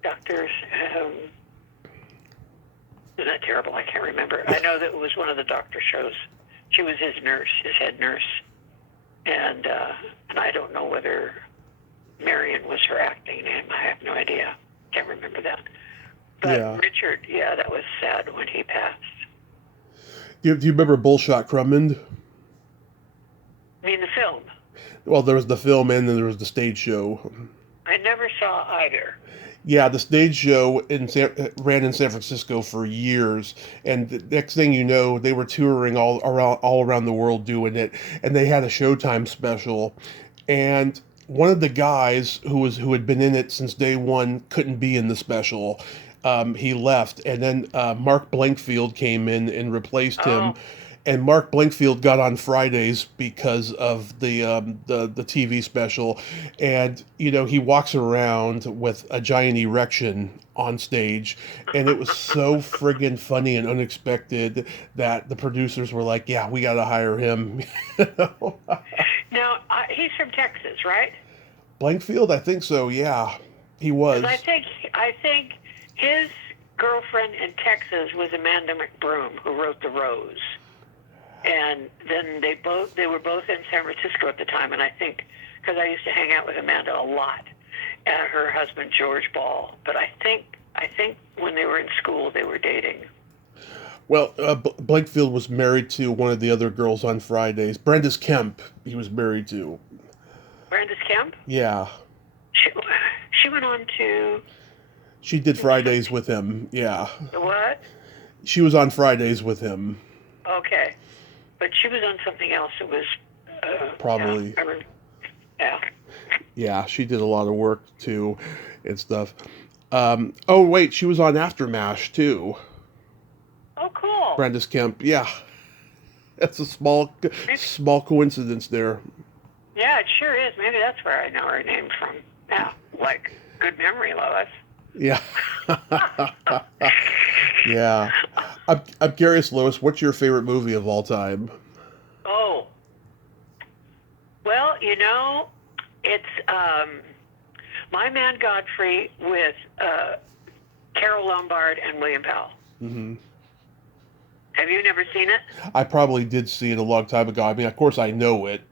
Doctors. Isn't that terrible? I can't remember. I know that it was one of the doctor shows. She was his nurse, his head nurse. And I don't know whether Marion was her acting name. I have no idea. Can't remember that. But Richard, that was sad when he passed. Do you remember Bullshot Crummond? I mean, the film. Well, there was the film and then there was the stage show. I never saw either. Yeah, the stage show ran in San Francisco for years, and the next thing you know, they were touring all around the world doing it, and they had a Showtime special, and one of the guys who had been in it since day one couldn't be in the special. He left, and then Mark Blankfield came in and replaced him. And Mark Blankfield got on Fridays because of the TV special, and he walks around with a giant erection on stage, and it was so friggin' funny and unexpected that the producers were like, "Yeah, we got to hire him." Now he's from Texas, right? Blankfield, I think so. Yeah, he was. I think his girlfriend in Texas was Amanda McBroom, who wrote The Rose. And then they were both in San Francisco at the time, and I think, because I used to hang out with Amanda a lot, and her husband George Ball. But I think when they were in school, they were dating. Well, Blankfield was married to one of the other girls on Fridays. Brandis Kemp, he was married to. Brandis Kemp? Yeah. She went on to... She did Fridays with him, yeah. What? She was on Fridays with him. Okay. But she was on something else. It was... Probably. Yeah. Yeah, she did a lot of work, too, and stuff. Oh, wait, she was on Aftermash, too. Oh, cool. Brandis Kemp, yeah. That's a small coincidence there. Yeah, it sure is. Maybe that's where I know her name from. Yeah, like, good memory, Lois. Yeah. Yeah. I'm curious, Lois, what's your favorite movie of all time? Oh. Well, it's My Man Godfrey with Carol Lombard and William Powell. Mm-hmm. Have you never seen it? I probably did see it a long time ago. I mean, of course I know it,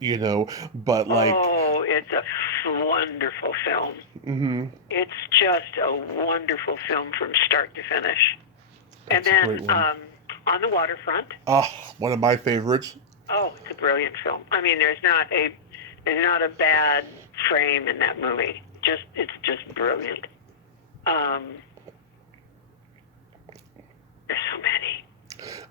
but like... Oh, it's a wonderful film. Mm-hmm. It's just a wonderful film from start to finish. That's and then On the Waterfront. Oh, one of my favorites. Oh, it's a brilliant film. I mean, there's not a bad frame in that movie. It's just brilliant. There's so many.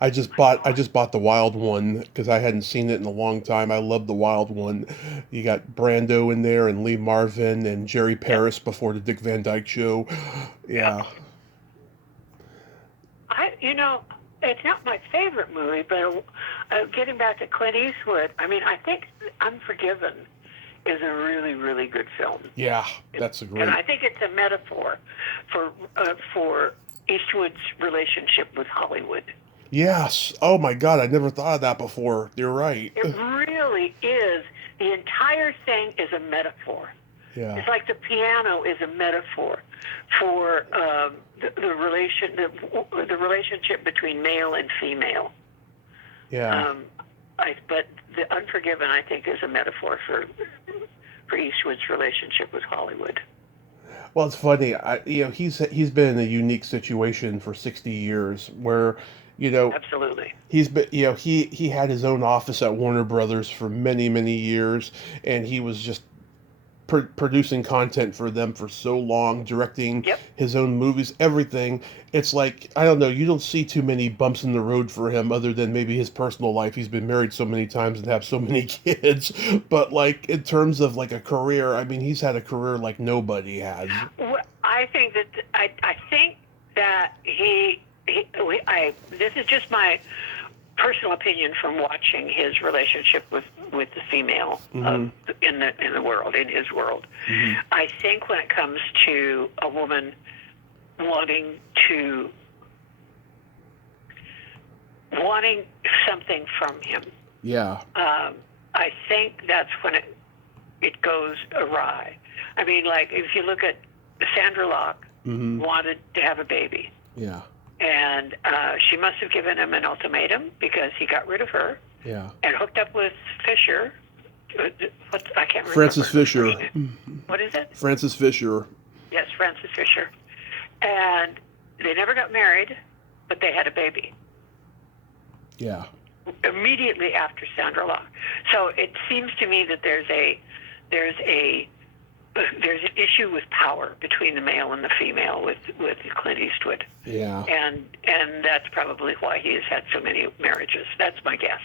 I just bought the wild one because I hadn't seen it in a long time. I love the wild one. You got Brando in there and Lee Marvin and Jerry Yep. Paris before the Dick Van Dyke Show. Yep. Yeah. It's not my favorite movie, but getting back to Clint Eastwood, I mean, I think Unforgiven is a really, really good film. Yeah, that's a great. And I think it's a metaphor for Eastwood's relationship with Hollywood. Yes. Oh my God, I never thought of that before. You're right. It really is. The entire thing is a metaphor. Yeah. It's like the piano is a metaphor for the relationship between male and female. Yeah. But the Unforgiven, I think, is a metaphor for Eastwood's relationship with Hollywood. Well, it's funny. He's been in a unique situation for 60 years where, Absolutely. he's been, he had his own office at Warner Brothers for many, many years, and he was just producing content for them for so long, directing Yep. his own movies, everything. It's like, I don't know, you don't see too many bumps in the road for him other than maybe his personal life. He's been married so many times and have so many kids. But like in terms of like a career, I mean, he's had a career like nobody has. Well, I think that this is just my personal opinion from watching his relationship with the female in the world, in his world. Mm-hmm. I think when it comes to a woman wanting something from him, Yeah. I think that's when it goes awry. I mean, like if you look at Sandra Locke, wanted to have a baby. Yeah. And she must have given him an ultimatum because he got rid of her. Yeah. And hooked up with Fisher. I can't remember. Francis Fisher. What is it? Francis Fisher. Yes, Francis Fisher. And they never got married, but they had a baby. Yeah. Immediately after Sandra Locke. So it seems to me that there's an issue with power between the male and the female with Clint Eastwood. Yeah. And that's probably why he has had so many marriages. That's my guess.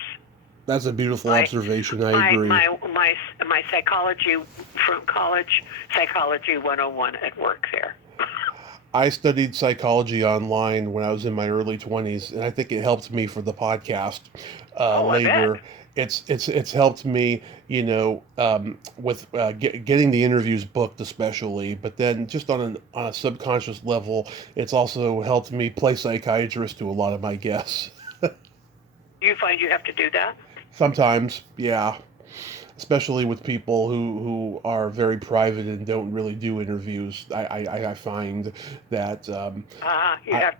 That's a beautiful observation. I agree. My psychology from college, Psychology 101 at work there. I studied psychology online when I was in my early 20s, and I think it helped me for the podcast later. I bet. It's helped me, with getting the interviews booked, especially. But then, just on a subconscious level, it's also helped me play psychiatrist to a lot of my guests. You find you have to do that? Sometimes, yeah. Especially with people who are very private and don't really do interviews, I find that You have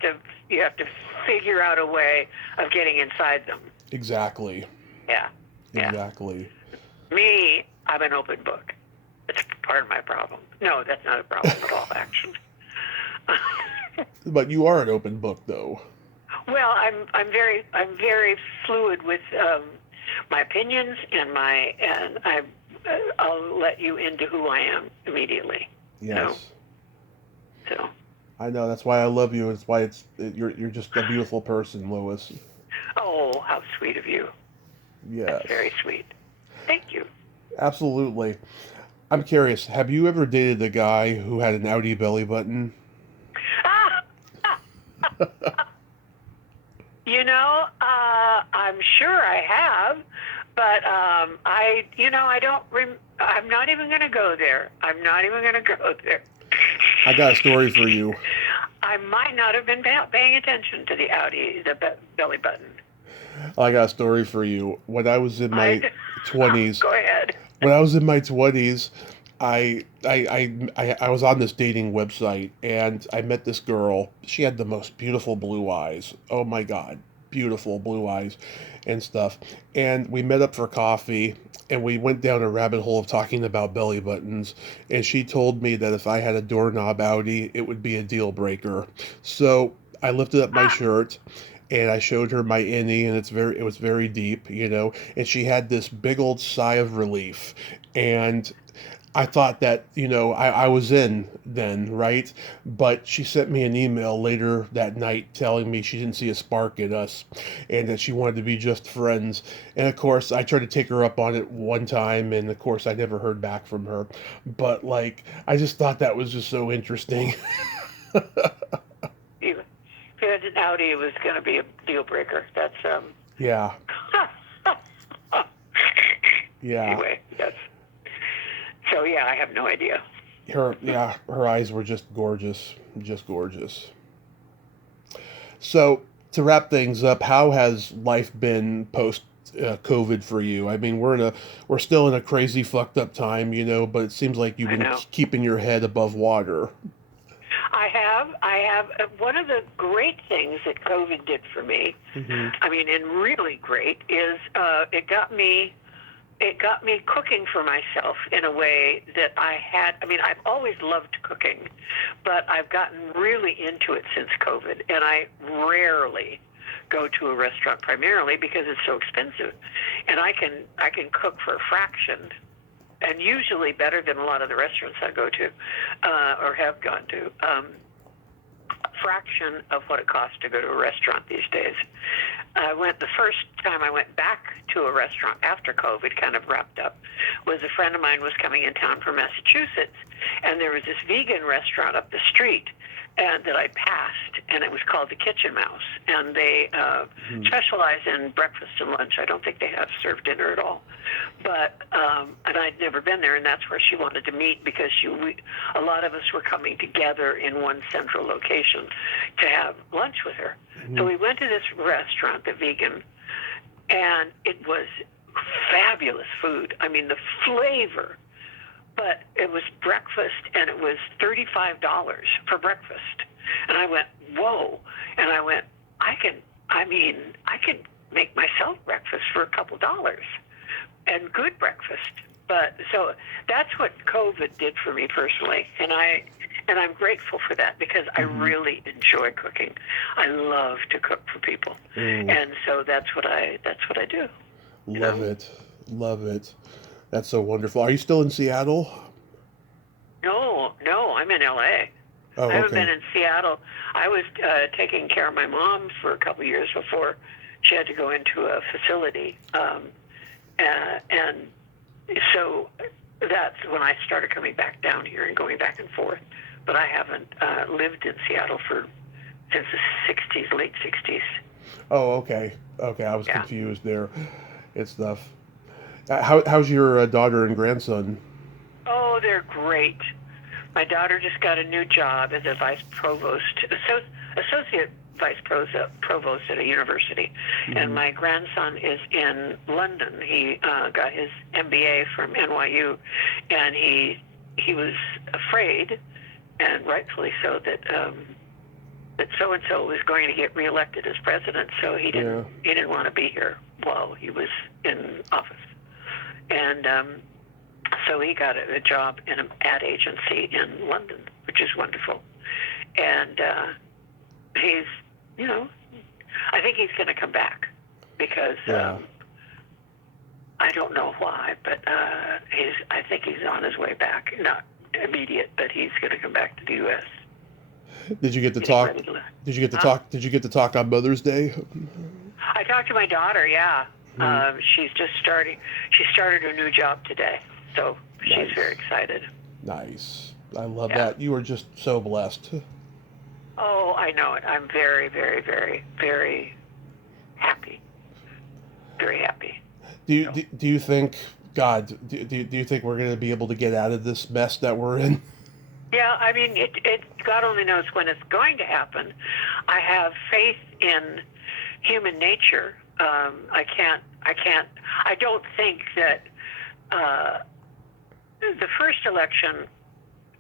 to figure out a way of getting inside them. Exactly. Yeah. Exactly. Me, I'm an open book. It's part of my problem. No, that's not a problem at all, actually. But you are an open book, though. Well, I'm very fluid with my opinions and I'll let you into who I am immediately. Yes. So. I know, that's why I love you. It's why you're just a beautiful person, Lois. Oh, how sweet of you. Yes. That's very sweet. Thank you. Absolutely. I'm curious, have you ever dated a guy who had an outie belly button? I'm sure I have, but I'm not even going to go there. I got a story for you. I might not have been paying attention to the belly button. I got a story for you. When I was in my 20s. Go ahead. When I was in my 20s, I was on this dating website, and I met this girl. She had the most beautiful blue eyes. Oh my God, beautiful blue eyes and stuff. And we met up for coffee, and we went down a rabbit hole of talking about belly buttons. And she told me that if I had a doorknob outie, it would be a deal breaker. So I lifted up my shirt, and I showed her my innie, and it was very deep, and she had this big old sigh of relief. And I thought that, I was in then, right? But she sent me an email later that night telling me she didn't see a spark in us and that she wanted to be just friends. And of course, I tried to take her up on it one time, and of course, I never heard back from her. But, like, I just thought that was just so interesting. Even if it had an Audi, it was going to be a deal breaker. That's Yeah. Yeah. Anyway, that's so. Yeah, I have no idea. Her eyes were just gorgeous. Just gorgeous. So, to wrap things up, how has life been post COVID for you? I mean, we're still in a crazy fucked up time, but it seems like you've I been know. keeping your head above water. I have. One of the great things that COVID did for me, Hmm. I mean, and really great, is it got me cooking for myself in a way that I had. I mean, I've always loved cooking, but I've gotten really into it since COVID, and I rarely go to a restaurant, primarily because it's so expensive, and I can cook for a fraction, and usually better than a lot of the restaurants I go to or have gone to. Fraction of what it costs to go to a restaurant these days. The first time I went back to a restaurant after COVID kind of wrapped up was a friend of mine was coming in town from Massachusetts, and there was this vegan restaurant up the street and that I passed, and it was called the Kitchen Mouse, and they specialize in breakfast and lunch. I don't think they have served dinner at all, but and I'd never been there, and that's where she wanted to meet because a lot of us were coming together in one central location to have lunch with her. So we went to this restaurant, the vegan, and it was fabulous food. I mean, the flavor. But it was breakfast, and it was $35 for breakfast. And I went, whoa. And I went, I can make myself breakfast for a couple dollars, and good breakfast. But so that's what COVID did for me personally, and I'm grateful for that because I really enjoy cooking. I love to cook for people, and so that's what I do. Love it. Love it. That's so wonderful. Are you still in Seattle? No, I'm in LA. Oh, I haven't okay. been in Seattle. I was taking care of my mom for a couple of years before she had to go into a facility, and so that's when I started coming back down here and going back and forth. But I haven't lived in Seattle since the '60s, late '60s. Oh, okay. Okay, I was Yeah. confused there. It's stuff. How's your daughter and grandson? Oh, they're great. My daughter just got a new job as a associate vice provost at a university, and my grandson is in London. He got his MBA from NYU, and he was afraid, and rightfully so, that so and so was going to get reelected as president. So he didn't want to be here while he was in office, and so he got a job in an ad agency in London, which is wonderful. And he's, I think he's going to come back because I don't know why, but I think he's on his way back. Not immediate, but he's going to come back to the U.S. Did you get to talk? Did you get to talk? Did you get to talk on Mother's Day? I talked to my daughter. Yeah, she's just starting. She started her new job today, so she's very excited. Nice. I love that. You are just so blessed. Oh, I know it. I'm very, very, very, very happy. Very happy. Do you think, God, do you think we're going to be able to get out of this mess that we're in? Yeah, I mean, God only knows when it's going to happen. I have faith in human nature. I don't think that the first election,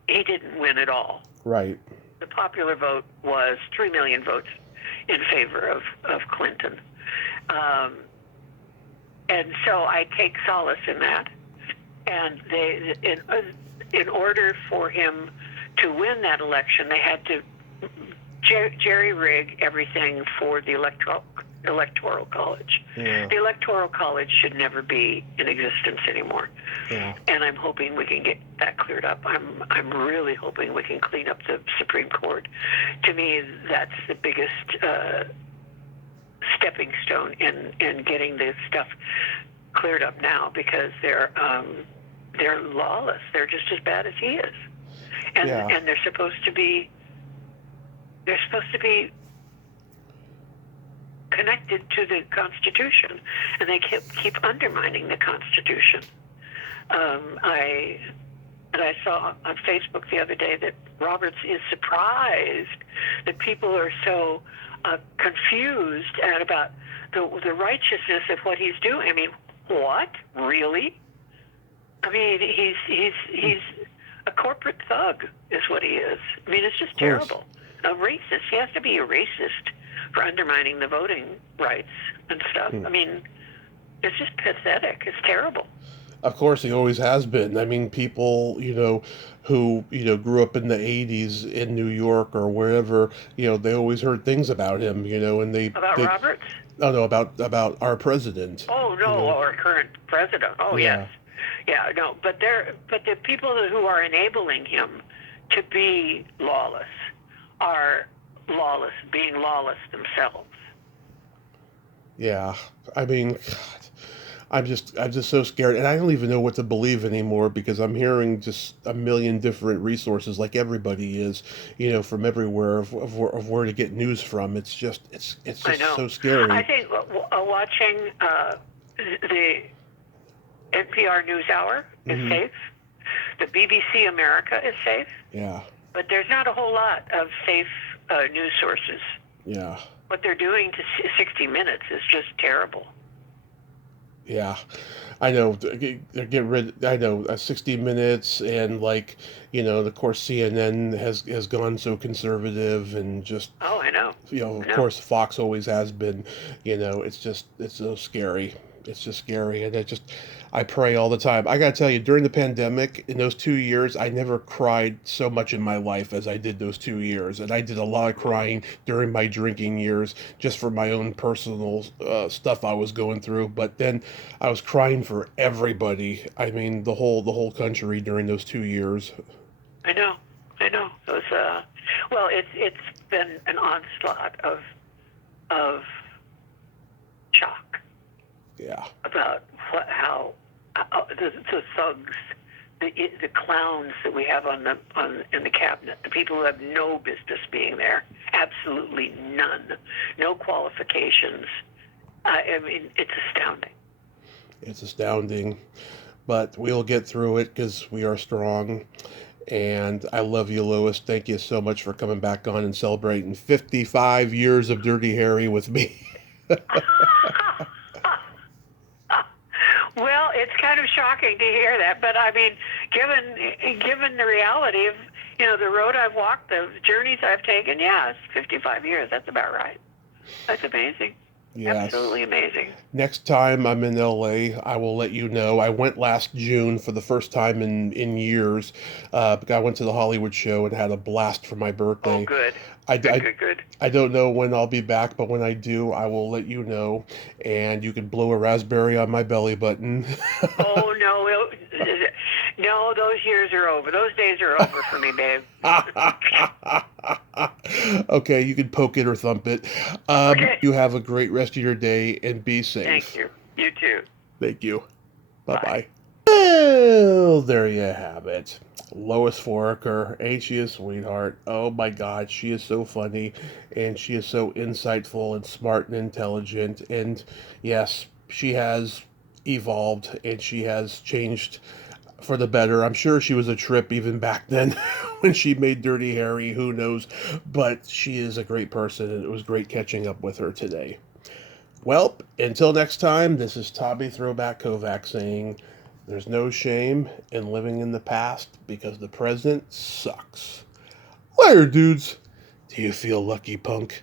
he didn't win at all. Right. The popular vote was 3 million votes in favor of Clinton. And so I take solace in that. And in order for him to win that election, they had to jerry-rig everything for the Electoral College. Yeah. The Electoral College should never be in existence anymore. Yeah. And I'm hoping we can get that cleared up. I'm really hoping we can clean up the Supreme Court. To me, that's the biggest stepping stone in getting this stuff cleared up now, because they're lawless. They're just as bad as he is, and they're supposed to be connected to the Constitution, and they keep undermining the Constitution. I saw on Facebook the other day that Roberts is surprised that people are so confused and about the righteousness of what he's doing. I mean, what? Really? I mean, he's a corporate thug, is what he is. I mean, it's just terrible. A racist. He has to be a racist for undermining the voting rights and stuff. I mean, it's just pathetic. It's terrible. Of course, he always has been. I mean, people, who, grew up in the 80s in New York or wherever, they always heard things about him, and About Roberts? Oh, no, about our president. Oh, no, our current president. Oh, yeah. Yes. Yeah, no, but the people who are enabling him to be lawless are being lawless themselves. Yeah, I mean, God, I'm just so scared, and I don't even know what to believe anymore, because I'm hearing just a million different resources, like everybody is, from everywhere of where to get news from. It's just so scary. I think watching the NPR NewsHour is safe. The BBC America is safe. Yeah. But there's not a whole lot of safe news sources. Yeah. What they're doing to 60 Minutes is just terrible. Yeah, I know. Get rid. I know. 60 Minutes, and of course, CNN has gone so conservative, and just. Oh, I know. Of course, Fox always has been. It's so scary. It's just scary, and I pray all the time. I gotta tell you, during the pandemic, in those 2 years, I never cried so much in my life as I did those 2 years, and I did a lot of crying during my drinking years, just for my own personal stuff I was going through. But then I was crying for everybody. I mean, the whole country during those 2 years. I know. It was it's been an onslaught of shock. Yeah. About how the thugs, the clowns that we have in the cabinet, the people who have no business being there, absolutely none, no qualifications. I mean, it's astounding. It's astounding, but we'll get through it because we are strong. And I love you, Lois. Thank you so much for coming back on and celebrating 55 years of Dirty Harry with me. Well, it's kind of shocking to hear that, but I mean, given the reality of the road I've walked, the journeys I've taken, it's 55 years. That's about right. That's amazing. Yes. Absolutely amazing. Next time I'm in LA, I will let you know. I went last June for the first time in years. I went to the Hollywood show and had a blast for my birthday. Oh, good. Good. I don't know when I'll be back, but when I do, I will let you know. And you can blow a raspberry on my belly button. Oh, no, those years are over. Those days are over for me, babe. Okay, you can poke it or thump it. Okay. You have a great rest of your day and be safe. Thank you. You too. Thank you. Bye-bye. Well, there you have it. Lois Foraker, ain't she a sweetheart? Oh my God, she is so funny, and she is so insightful and smart and intelligent. And yes, she has evolved and she has changed for the better. I'm sure she was a trip even back then when she made Dirty Harry, who knows, but she is a great person, and it was great catching up with her today. Well, until next time, this is Tommy Throwback Kovac saying, there's no shame in living in the past because the present sucks. Later, dudes. Do you feel lucky, punk?